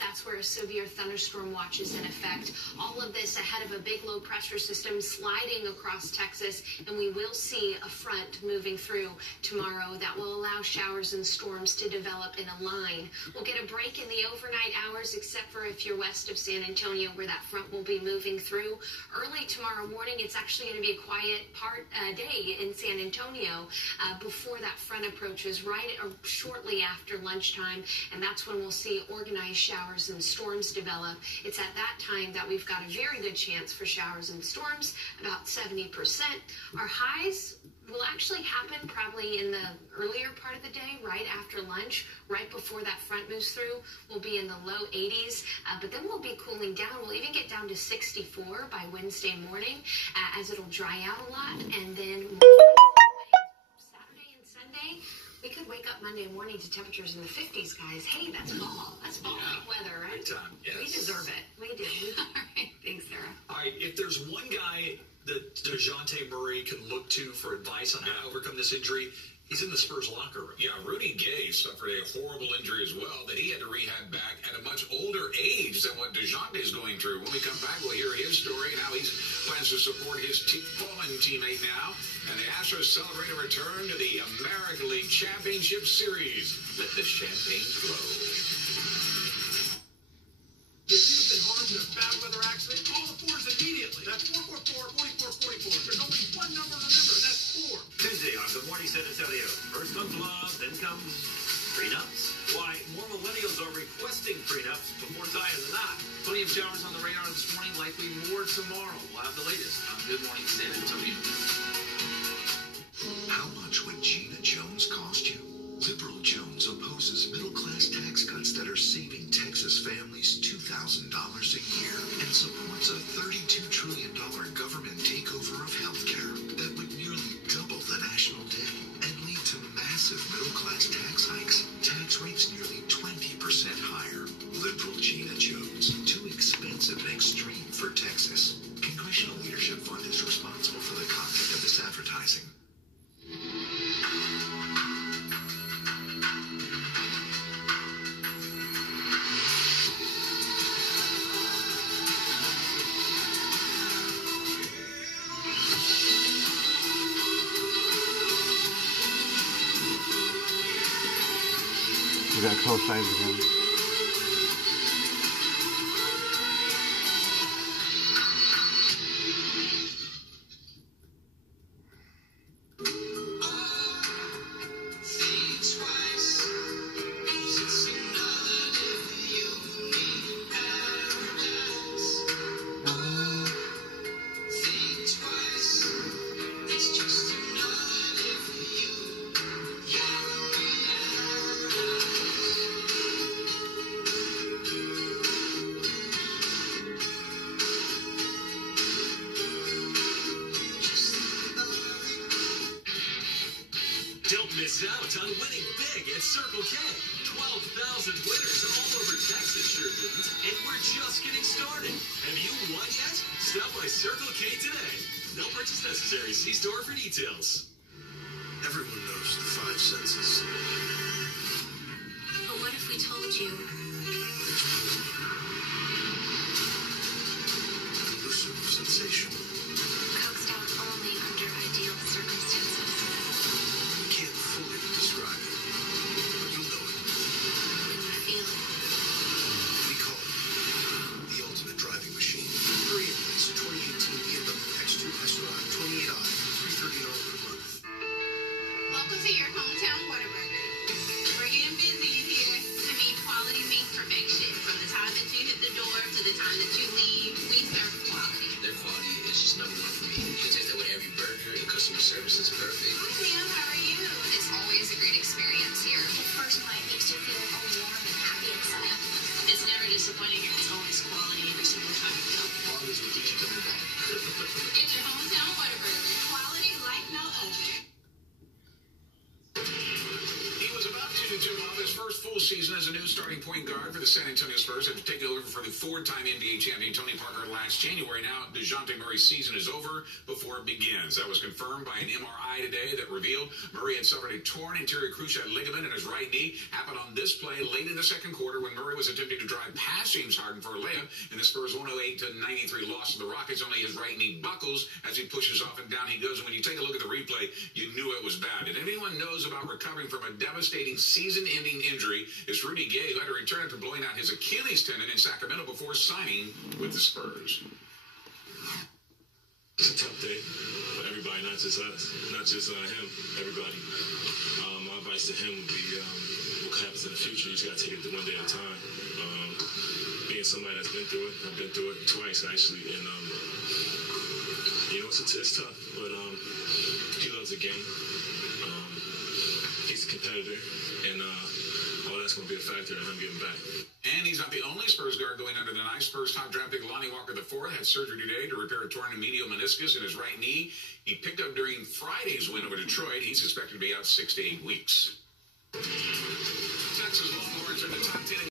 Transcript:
That's where a severe thunderstorm watch is in effect. All of this ahead of a big low pressure system sliding across Texas, and we will see a front moving through tomorrow that will allow showers and storms to develop in a line. We'll get a break in the overnight hours, except for if you're west of San Antonio, where that front will be moving through. Early tomorrow morning, it's actually going to be a quiet day in San Antonio before that front approaches, right or shortly after lunchtime, and that's when we'll see organized showers and storms develop. It's at that time that we've got a very good chance for showers and storms, about 70%. Our highs will actually happen probably in the earlier part of the day, right after lunch, right before that front moves through. We'll be in the low 80s, but then we'll be cooling down. We'll even get down to 64 by Wednesday morning as it'll dry out a lot, and then Saturday and Sunday, we could wake up Monday morning to temperatures in the 50s, guys. Hey, that's fall. That's fall-like weather, right? Good time, yes. We deserve it. We do. All right. Thanks, Sarah. All right, if there's one guy that DeJounte Murray can look to for advice on how to overcome this injury, he's in the Spurs locker room. Yeah, Rudy Gay suffered a horrible injury as well that he had to rehab back at a much older age than what DeJounte is going through. When we come back, we'll hear his story and how he plans to support his fallen teammate now. And the Astros celebrate a return to the American League Championship Series. Let the champagne flow. If you've been harmed in a bad weather accident, call the Fours immediately. That's 444-4444. There's only one number to remember, and that's 4. Tuesday on Good Morning San Antonio. First comes love, then comes prenups. Why more millennials are requesting prenups before tying the knot. Plenty of showers on the radar this morning, likely more tomorrow. We'll have the latest on Good Morning San Antonio. How much would Gina Jones cost you? Liberal Jones opposes middle-class tax cuts that are saving Texas families $2,000 a year and supports a $32 trillion government takeover of healthcare that would nearly double the national debt and lead to massive middle-class tax hikes. Tax rates nearly 20% higher. Liberal Gina Jones. Too expensive and extreme for Texas. Congressional Leadership Fund is responsible for the content of this advertising. We got close sides again. Don't miss out on winning big at Circle K. 12,000 winners all over Texas sure didn't, and we're just getting started. Have you won yet? Stop by Circle K today. No purchase necessary. See store for details. Everyone knows the 5 senses. But what if we told you? Elusive sensation. Coaxed out only under ideal circumstances. Can't fully describe it. You'll know it. When you feel it. We call it the ultimate driving machine. Hurry in, it's a 2018 BMW X2 S-Drive 28i, $330 per month. Welcome to your hometown Whataburger. We're getting busy in here. To me, quality means perfection. From the time that you hit the door to the time that you leave, we serve quality. Their quality is just number one for me. You can taste that with every burger. The customer service is perfect. Hi, Sam. How are you? It's always a great experience here. The first bite makes you feel all warm and happy inside. It's never disappointing, and it's always quality every single time you come. Always will keep you coming back. It's your hometown Whataburger. Quality like no other. He was about to off his first full season. season as a new starting point guard for the San Antonio Spurs after taking over for the four-time NBA champion Tony Parker last January. Now, DeJounte Murray's season is over before it begins. That was confirmed by an MRI today that revealed Murray had suffered a torn anterior cruciate ligament in his right knee. Happened on this play late in the second quarter when Murray was attempting to drive past James Harden for a layup in the Spurs' 108-93 loss to the Rockets. Only his right knee buckles as he pushes off and down he goes. And when you take a look at the replay, you knew it was bad. And anyone knows about recovering from a devastating season-ending injury, it's Rudy Gay, who had to return after blowing out his Achilles tendon in Sacramento before signing with the Spurs. It's a tough day for everybody, not just us, not just him, everybody. My advice to him would be what happens in the future, you just got to take it one day at a time. Being somebody that's been through it, I've been through it twice, actually, and, it's tough, but he loves the game. He's a competitor, and all that's going to be a factor in him getting back. And he's not the only Spurs guard going under the knife. Spurs top draft pick Lonnie Walker IV had surgery today to repair a torn medial meniscus in his right knee. He picked up during Friday's win over Detroit. He's expected to be out 6 to 8 weeks. Texas Longhorns are the top 10.